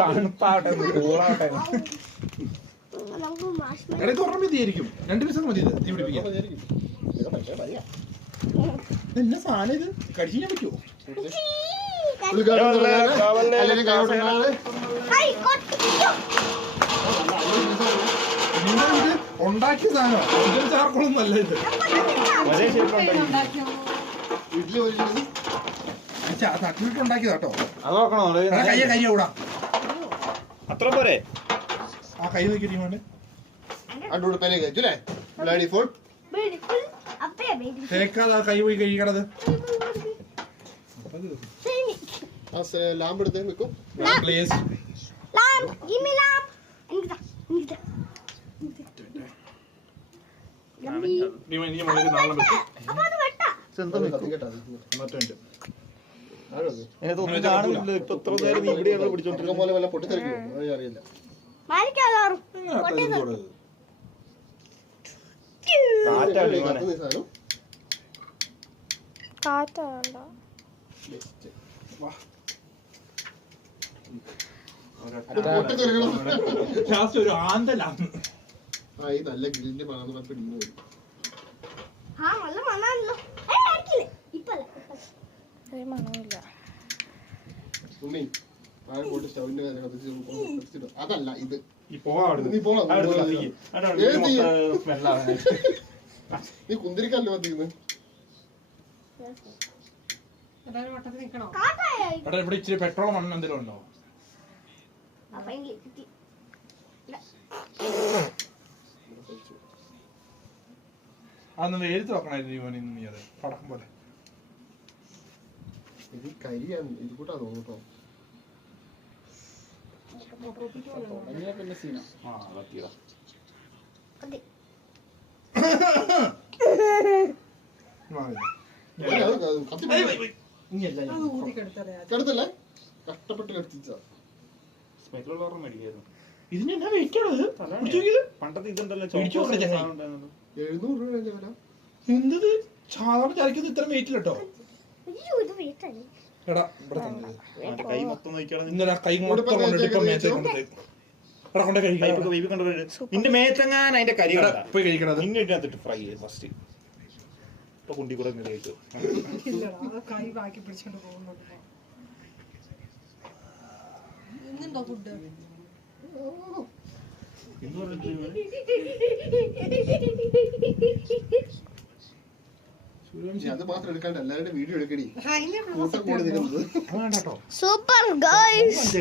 തണുപ്പാവട്ടെ കൂളാവട്ടെ. ഇടയ്ക്ക് ഓർമ്മ മതിയായിരിക്കും. 2 പീസ് മതി ഇത് തീ പിടിപ്പിക്കാൻ. എന്നാ സാധനം ഇത് കടിച്ചു ഞാൻ പറ്റുമോ? നിങ്ങളിത് ഉണ്ടാക്കിയ സാധനം ചാർക്കൊള്ളൊന്നും അല്ല ഇത്. തട്ടിലിട്ട് ഉണ്ടാക്കിയതാട്ടോ. അത് നോക്കണോ? കയ്യ കൂടാ അത്ര പോരെ? ആ കൈ നോക്കി വേണ്ടേ തേക്കാതെ കൈ പോയി കഴിക്കണത്. ലാമ്പെടുത്ത് വെക്കും. അറിയില്ല. ഒരു ആന്തലാണ്. നല്ല ഗ്രില്ലിന്റെ മണമില്ല. അതല്ല ഇത്. നീ കുന്തിരിക്കല്ലോ കത്തിക്കുന്നത്. ഇവിടെ ഇച്ചിരി പെട്രോൾ മണ്ണ് എന്തെങ്കിലും ഉണ്ടോ? അതൊന്ന് എഴുത്ത് വെക്കണായിരുന്നു നീ. അത് പടക്കം പോലെ ഇത് കരിയാണ്. ഇത് കൂട്ടാ തോന്നുട്ടോ. കടുത്തല്ലേ കഷ്ടപ്പെട്ട് കത്തിച്ച ഇതിനെന്നാ വെയിറ്റ് പണ്ടത്തെ ഇതുണ്ടല്ലോ 700 രൂപ. എന്തത് സാധാരണ ചരക്കുന്നത് ഇത്ര വെയിറ്റ് കേട്ടോ. എടാ ഇവിടെ കൈ മൊത്തം ഇന്നലെ കൈ മൊത്തം കൊണ്ടിട്ട് ഇപ്പൊ മേത്തേക്ക് കൊണ്ട് കഴിക്കണം. നിന്റെ മേത്തെങ്ങാൻ അതിന്റെ കരി പോയി കഴിക്കണത് നിന്നെ ഇതിനകത്തിട്ട് ഫ്രൈ ചെയ്ത് ഫസ്റ്റ് ഇപ്പൊ കുണ്ടി കൂടെ കഴിച്ചു. അത് മാത്രം എടുക്കാണ്ട് എല്ലാവരുടെ വീഡിയോ എടുക്കടി. Super guys.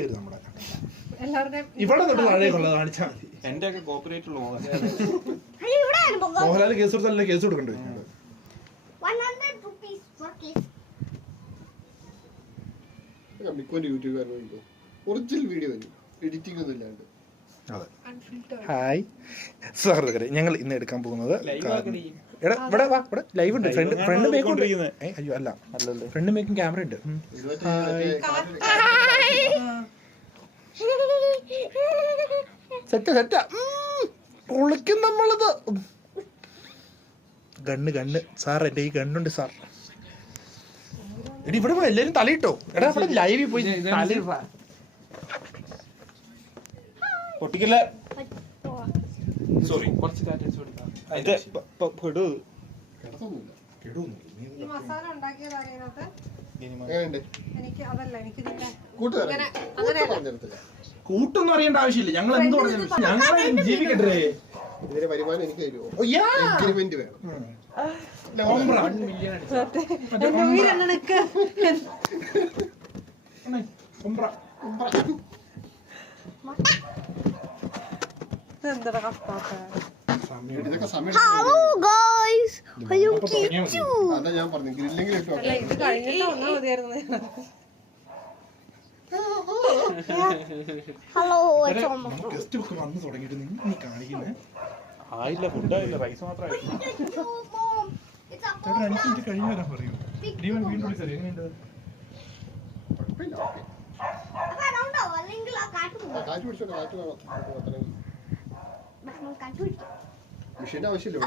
ഇവിടെ തൊട്ട് താഴേക്കുള്ളത് കാണിച്ചാൽ മതി. എന്റെ ഒക്കെ കോപ്പറേറ്റ് ഉള്ള മോഹൻലാൽ കേസ് കൊടുത്തല്ലേ കേസ് കൊടുക്കണ്ടേ? ഒറിജിനൽ വീഡിയോ എഡിറ്റിംഗ് ഒന്നും ഇല്ലാണ്ട്. ഹായ് സഹോദരരെ, ഞങ്ങൾ ഇന്ന് എടുക്കാൻ പോകുന്നത് ഇവിടെ ലൈവ് ഉണ്ട്. ഫ്രണ്ട് മേക്കും. അയ്യോ അല്ല, ഫ്രണ്ട് മേക്കും ക്യാമറ ഉണ്ട്. സെറ്റാ പൊളിക്കും നമ്മളത്. ഗണ്ണ് സാർ, എന്റെ ഈ ഗണ്ണുണ്ട് സാർ. എടി ഇവിടെ എല്ലാരും തലയിട്ടോ. എടാ ഇവിടെ ലൈവിൽ പോയി പൊട്ടിക്കില്ല. സോറി, കുറച്ച് കാറ്റ് കൂട്ടൊന്നും അറിയേണ്ട ആവശ്യമില്ല. ഞങ്ങൾ എന്ത് പറഞ്ഞു, ഞങ്ങളെ ജീവിക്കട്ടെ. ഇതിന്റെ വരുമാനം എനിക്ക് തരുമോ? എഗ്രിമെന്റ് വേണം. Hello guys. Hello kitty. അതാ ഞാൻ പറഞ്ഞു ഗ്രില്ലിംഗ് ഇട്ടോ. ഇത് കഴിഞ്ഞിട്ട് വന്നാ മതിയായിരുന്നു. Hello. ഗസ്റ്റ് ഒക്കെ വന്ന് തുടങ്ങിയിട്ട് നീ കാണിക്കുന്നേ. ആയില്ല, ഫുഡായില്ല, റൈസ് മാത്രമായി. ചേട്ടാ 5 മിനിറ്റ് കഴിഞ്ഞ് വരാൻ പറയൂ. വീണ്ടും വിളിച്ചാൽ എങ്ങനെയുണ്ട്? കാറ്റ് പിടിച്ചോ, കാറ്റ് വേണം. മിഷീന്റെ ആവശ്യമില്ല.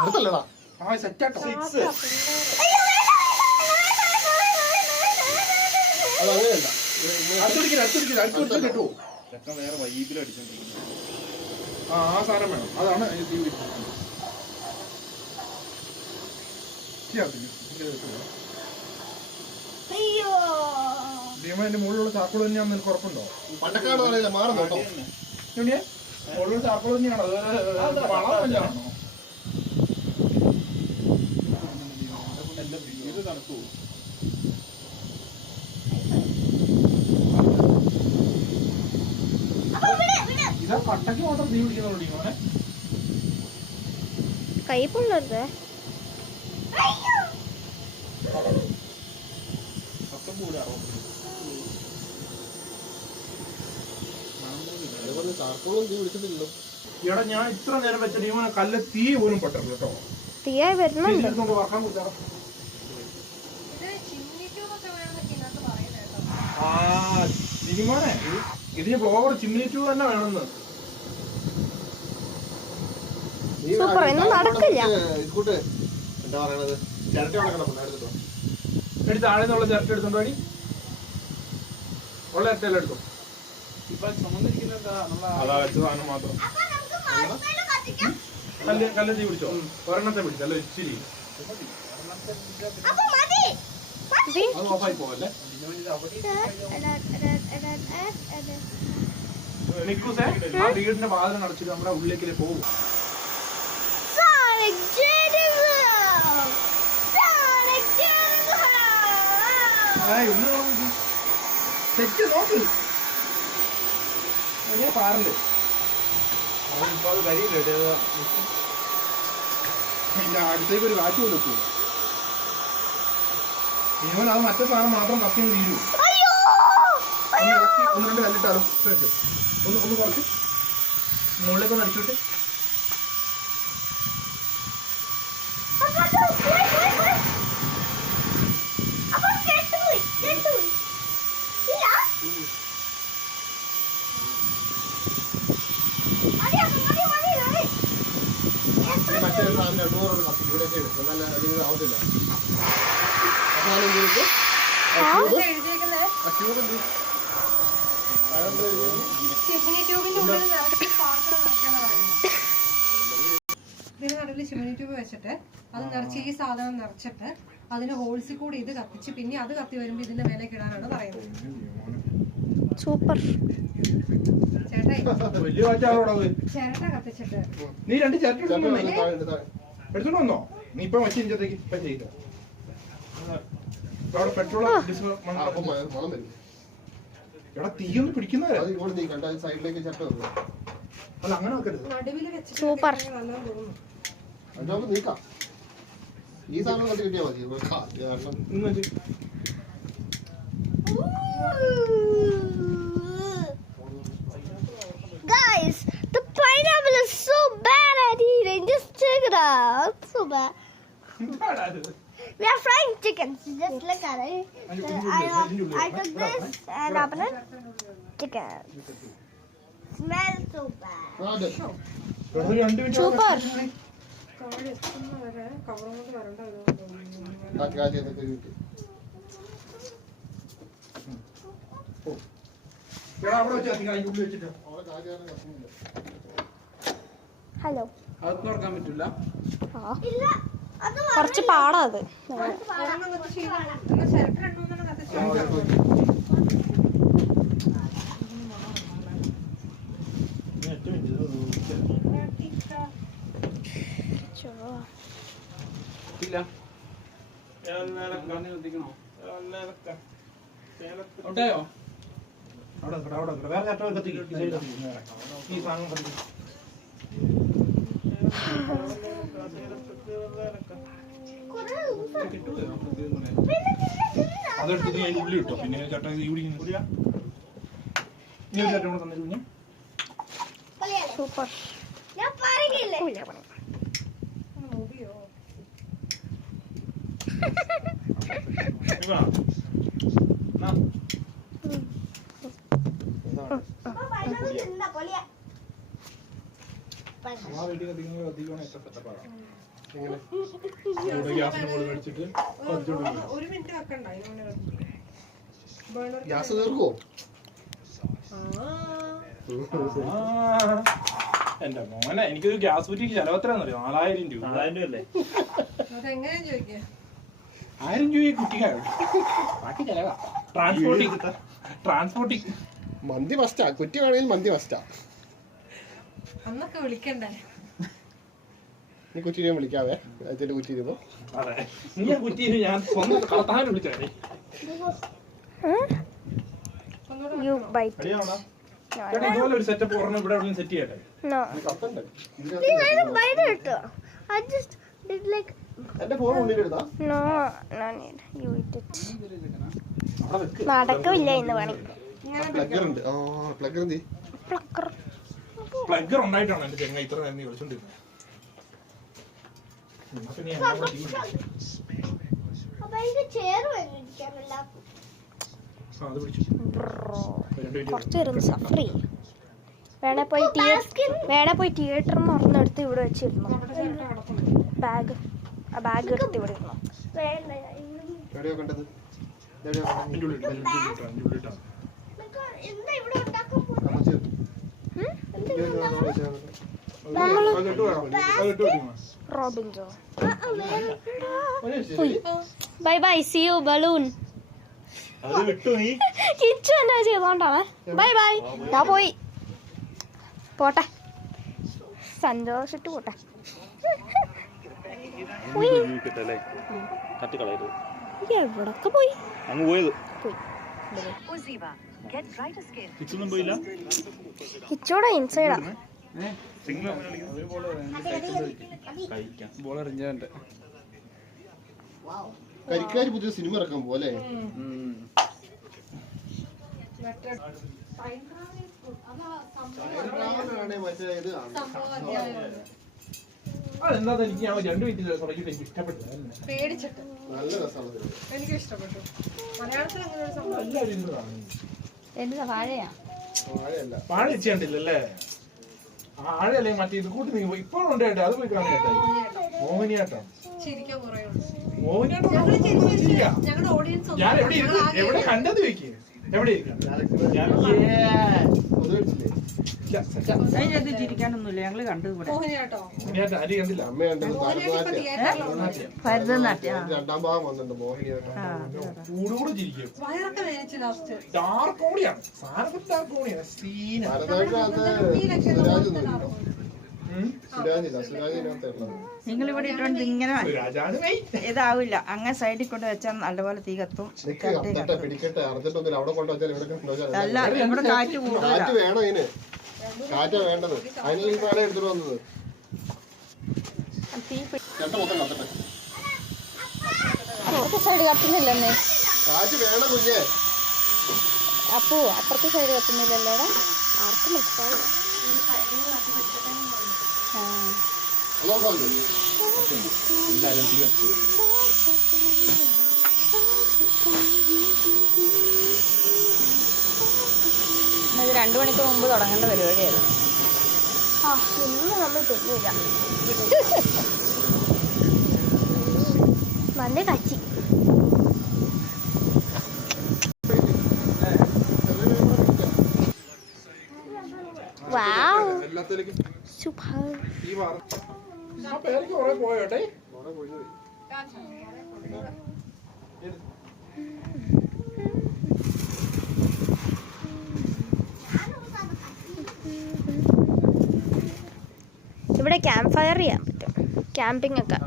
അടുത്തല്ലടാ. ആ സെറ്റാട്ടോ. അത് അങ്ങനെയല്ല. അടുത്ത് കിട്ടുമോ? ചെക്കൻ വേറെ വൈബിലടിച്ചോണ്ടിരിക്കുന്നു. ആ സാധനം വേണം. അതാണ് അതിന് തീ പിടിക്കുന്നത്. അയ്യോ ഭീമന്റെ മുകളിലുള്ള ചാക്കോൾ തന്നെയാന്ന് നിനക്ക് ഉറപ്പുണ്ടോ? പണ്ടക്കാട് പറയില്ല, മാറും കേട്ടോ. എവിടെയാ? മുകളിലുള്ള ചാക്കോൾ തന്നെയാണോ? അത് വളം വല്ലതാണോ? എന്റെ വീട് തണുത്തു പോകും. ഇതാ കട്ടയ്ക്ക് മാത്രം തീ പിടിക്കുന്നുള്ളൂ ഭീമനെ. കൈ പൊള്ളരുത്. പത്തും കൂടെ അതുപോലെ ചാർക്കോളും തീ പിടിച്ചിട്ടില്ലല്ലോ. എടാ ഞാൻ ഇത്ര നേരം വെച്ച ഭീമനെ കല്ല് തീ പോലും പെട്ടത് കേട്ടോ. തീയായി വരുന്നുണ്ട്. എടുത്തോണ്ട് വറക്കാൻ കൊടുത്താ. ഇത് ചിമ്മിനി ട്യൂബൊക്കെ വേണമെന്നൊക്കെ ഇതിനകത്ത് പറയുന്നത് കേട്ടോ. ആ ഭീമനെ ഇതിന് ബ്ലോവർ ചിമ്മിനി ട്യൂബ് തന്നെ വേണമെന്ന്. സൂപ്പർ, ഒന്നും നടക്കില്ല. ഇക്കൂട്ട് എന്താ പറയണത്, ചിരട്ട കിടക്കണം എടുത്തിട്ടോ. എടി താഴെ നിന്നുള്ള ചിരട്ട എടുത്തോണ്ടോ അടി. ഉള്ള ചിരട്ടയെല്ലാം എടുത്തോ. ഇപ്പൊ ചുമന്നിരിക്കുന്ന അതാ വെച്ച സാധനം മാത്രം. കല്ല് തീ പിടിച്ചോ? ഒരെണ്ണത്തെ പിടിച്ചു. അല്ല ഇച്ചിരി അത് ഓഫായി പോവല്ലേ. നിക്കൂസേ ആ വീടിന്റെ വാതിൽ അടച്ചിട്ട് നമ്മുടെ ഉള്ളിലേക്ക് പോകും. തെറ്റ് നോക്ക് പാറില് ഇപ്പൊ അത് കരിയില്ല. അടുത്തേക്ക് ഒരു കാറ്റ് പോലും എത്തും. ഇവൻ അത് മറ്റേ സാധനം മാത്രം കത്തി തീരൂ. ഒന്ന് ഇറക്കി ഒന്ന് രണ്ട് കല്ലിട്ടാലോ. ഒന്ന് കുറച്ച് മുകളിലേക്ക് ഒന്ന് അടിച്ചോട്ടെ. മറ്റേ സാധനം 200 കത്തി ഇവിടെയൊക്കെ എടുക്കും. നല്ല അതിന് ആവത്തില്ല. അതാണ് ഇതിലേക്ക് ഇത് എഴുതിയേക്കുന്നത് ആ ട്യൂബ് ചിമ്മിനി ട്യൂബിന്റെ ഉള്ളിൽ നിറച്ച് പാത്രം നിറയ്ക്കാനാ പറയുന്നത്. ഇതിന് നടുവിൽ ചിമ്മിനി ട്യൂബ് വെച്ചിട്ട് അത് നിറച്ച് ഈ സാധനം നിറച്ചിട്ട് അതിന് ഹോൾസിൽ കൂടി ഇത് കത്തിച്ച് പിന്നെ അത് കത്തി വരുമ്പോ ഇതിന്റെ മേലെ കിടാനാണ് പറയുന്നത്. സൂപ്പർ. ചേട്ടായി വലിയ കാറ്റാണോടാ അത്. ചിരട്ട കത്തിച്ചിട്ട് നീ രണ്ട് ചിരട്ട എടുത്തോണ്ട് വന്നേ. താഴെ എടുത്തോണ്ട് വന്നോ? നീ ഇപ്പൊ വെച്ച് ഇഞ്ചത്തേക്ക് ഇപ്പൊ ചെയ്ത അവിടെ പെട്രോൾ മണം വരും. എടാ തീയൊന്ന് പിടിക്കുന്നവരെ. അത് ഇങ്ങോട്ട് നീ കണ്ട സൈഡിലേക്ക് ചട്ട വെക്കും. അല്ല അങ്ങനെ വെക്കരുത്. നടുവിൽ വെച്ചിട്ട് സൂപ്പർ. നല്ലോണം തോന്നുന്നു. അതിനകത്ത് നീക്കാം. ഈ സാധനം കത്തി കിട്ടിയാൽ മതി. കാരണം ഇന്ന് വെച്ച് Guys, the pineapple is so bad at eating. Just check it out. It's so bad. We are frying chickens. Just look at it. I took this and open it. Chicken. Smells so bad. അതെ ഒരു 2 minute Super. കാട് എത്തുന്നവരെ കവറും കൊണ്ട് വരണ്ട ഒരു കാറ്റ് കാറ്റ് എന്നൊക്കെ കിട്ടി. എടാ അവിടെ വെച്ച് അതിന്റെ ഉള്ളിൽ വെച്ചിട്ട് അവിടെ കാറ്റ് കാരണം കത്തുന്നില്ല. Hello. അത് തുറക്കാൻ പറ്റില്ല. കുറച്ച് പാടാ അത്. ഒരെണ്ണം കത്തിച്ച് എന്നാ ചിരട്ട രണ്ടെണ്ണം കത്തിച്ച് ഇല്ല ഉണ്ടായോ? അവിടെ വേറെ ചാറ്റോ കത്തിക്കും. ഈ സാധനം കത്തിക്കും. അതെടുത്തിട്ട് അതിന്റെ ഉള്ളിൽ ഇട്ടോ. പിന്നെ ചട്ട തീ പിടിക്കുന്നു. നീ ഒരു ചട്ടം കൂടെ തന്നെ കുഞ്ഞ്. സൂപ്പർ. മൂവിയോ ആ വീട്ടിൽ കത്തിക്കുന്നത് അധികം എത്ര സെറ്റപ്പാണ് എങ്ങനെ ഗ്യാസിന് കൂടെ മേടിച്ചിട്ട് ഒരു മിനിറ്റ് വെക്കണ്ട ബേണർ. ഗ്യാസ് തീർക്കുവോ? എന്റെ മോനെ എനിക്കൊരു ഗ്യാസ് കുറ്റിക്ക് ചെലവ് എത്രയാണെന്നറിയോ? 4000 രൂപ. 4000 രൂപ അല്ലേ? അതെങ്ങനെയാ ചോദിക്കുക? 1000 രൂപ കുറ്റിക്കാണ്. ബാക്കി ചെലവാ. ട്രാൻസ്പോർട്ടിങ് മന്തി ഫസ്റ്റാ, കുറ്റി വേണമെങ്കിൽ മന്തി ഫസ്റ്റാ. അന്നൊക്കെ വിളിക്കണ്ടേ? നീ കുറ്റിനെ വിളിക്കാവേ, അച്ഛൻ്റെ കുറ്റി ഇരുന്നോ. അതെ, നീ ആ കുറ്റിന് ഞാൻ സ്വന്തം കളത്താൻ വിളിച്ചേ. You bite. ചേട്ടാ ഇതുപോലെ ഒരു സെറ്റപ്പ് ഒരെണ്ണം ഇവിടെ എവിടെയും സെറ്റ് ചെയ്യട്ടെ. No. കത്തണ്ടേ? See, I didn't bite it. I just did like. എന്റെ phone ഉള്ളിലെടുത്താ? No, no need. You eat it. അവിടെ വെക്ക്. നടക്കില്ല ഇന്ന് പണി. പ്ലഗർ ഉണ്ട്. ആ പ്ലഗർ എന്തി? Plucker. പ്ലഗർ ഉണ്ടായിട്ടാണ് എന്റെ ചെങ്ങ ഇത്ര നേരം നീ വിളിച്ചോണ്ടിരുന്നത്. അപ്പൊ നീ എന്നെ കൂടെ ടീം അപ്പൊ എനിക്ക് ചെയർ വേണ്ടിയിരിക്കാനല്ല. അത് പിടിച്ചു. കുറച്ച് ഇരുന്ന് സഫർ ചെയ്യും. വേണേ പോയി തിയേറ്ററിൽ നിന്ന് ഒരെണ്ണെടുത്ത് ഇവിടെ വെച്ചിരുന്നു. ബാഗ് ആ ബാഗ് എടുത്ത് ഇവിടെ ഇരുന്നു. എവിടെയോ കണ്ടത്? എവിടെയോ റോബിൻസോ. Bye bye, see you balloon. അത് വിട്ടു നീ. കിച്ചു എന്നാ ചെയ്തോണ്ടാണ്. ബൈ ബൈ, ഞാൻ പോയി. പോട്ടെ, സന്തോഷിട്ട് പോട്ടെ. എവിടൊക്കെ പോയി? അങ്ങ് പോയത് പോയി. കിച്ചൊന്നും പോയില്ല. കിച്ചൂടെ ഇൻസൈഡാ. കരിക്കാരി പുതിയ സിനിമ ഇറക്കാൻ പോലെ. മറ്റേ ഇത് അതെന്താ എനിക്ക് ഞാൻ 2 മിനിറ്റ് തുടങ്ങിയിട്ട് എനിക്ക് ഇഷ്ടപ്പെട്ടു. പേടിച്ചിട്ട് നല്ല രസമാണ്. എനിക്ക് ഇഷ്ടപ്പെട്ടു. മലയാളത്തിൽ അങ്ങനെ ഒരു സംഭവം എല്ലാവരും ഇരുന്ന് കാണുന്നു. എന്താ വാഴയാ? വാഴയല്ല, വാഴ വെച്ചിട്ടില്ലല്ലേ? ആഴല്ലേ മറ്റേ ഇത് കൂട്ടി നീ ഇപ്പോഴും ഉണ്ടായിട്ട് അത് പോയി കാണട്ടെ. മോഹിനിയാട്ടം ചിരിക്കാൻ കുറേ ഉണ്ട്. മോഹിനിയാട്ടം ഞങ്ങളുടെ ഓഡിയൻസ് ഞാൻ എവിടെ കണ്ടത് ചോദിക്കുക. എവിടെ അതിനകത്ത് ചിരിക്കാനൊന്നുമില്ല, ഞങ്ങള് കണ്ടു. ഇവിടെ മോഹിനിയാട്ടോ മോഹിനിയാട്ടം ആരും കണ്ടില്ല. അമ്മയുണ്ട്, ഭരതനാട്യം. രണ്ടാം ഭാഗം വന്നിട്ടുണ്ട് മോഹിനിയാട്ടം. കൂടുകൂടെ ചിരിക്കും. വയറൊക്കെ വേനിച്ച് ലാസ്റ്റ്. ഡാർക്ക് കോമഡിയാണ്. സാധനം ഡാർക്ക് കോമഡിയാണ്. സീനാണ്. ഭരതനാട്യം സുരാജ് ഒന്നും ഇല്ലല്ലോ. സുരാജില്ല, സുരാജിനകത്ത് ഉള്ളത്. നിങ്ങളിവിടെ ഇട്ടോണ്ട് ഇങ്ങനെ രാജാണ് മെയിൻ. ഇതാവില്ല, അങ്ങനെ സൈഡിൽ കൊണ്ട് വെച്ചാൽ നല്ലപോലെ തീ കത്തും. കത്തട്ടെ, പിടിക്കട്ടെ, അർജന്റൊന്നുമില്ല. അവിടെ കൊണ്ടുവച്ചാൽ ഇവിടെ അല്ല, ഇവിടെ കാറ്റ് കൂടുതലാ. കാറ്റ് വേണം അതിന്. കാറ്റാ വേണ്ടത്. അതിന് ഈ സാധനം എടുത്തിട്ട് വന്നത്. ചേട്ട മൊത്തം കത്തട്ടെ. അപ്പുറത്തെ സൈഡ് കത്തുന്നില്ലെന്നേ. കാറ്റ് വേണം കുഞ്ഞേ. അപ്പോ അപ്പുറത്തെ സൈഡ് കത്തുന്നില്ലല്ലേടാ. ആർക്കും മനസ്സിലാവില്ല. അതോ പറഞ്ഞു എല്ലാവരും തീ കത്തിച്ചു. ഇത് 2 മണിക്കൂർ മുമ്പ് തുടങ്ങേണ്ട പരിപാടിയായിരുന്നു. ഇന്ന് നമ്മൾ തെറ്റില്ല. നല്ല കച്ചി. വാവ്, സൂപ്പർ. ഈ വാർത്ത ആ പേരയ്ക്ക് കുറെ പോയോട്ടെ. ഇവിടെ ക്യാമ്പ് ഫയർ ചെയ്യാൻ പറ്റും, ക്യാമ്പിംഗ് ഒക്കെ.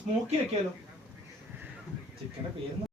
സ്മോക്കി വെക്കാലോ. ചിക്കന്റെ പേര്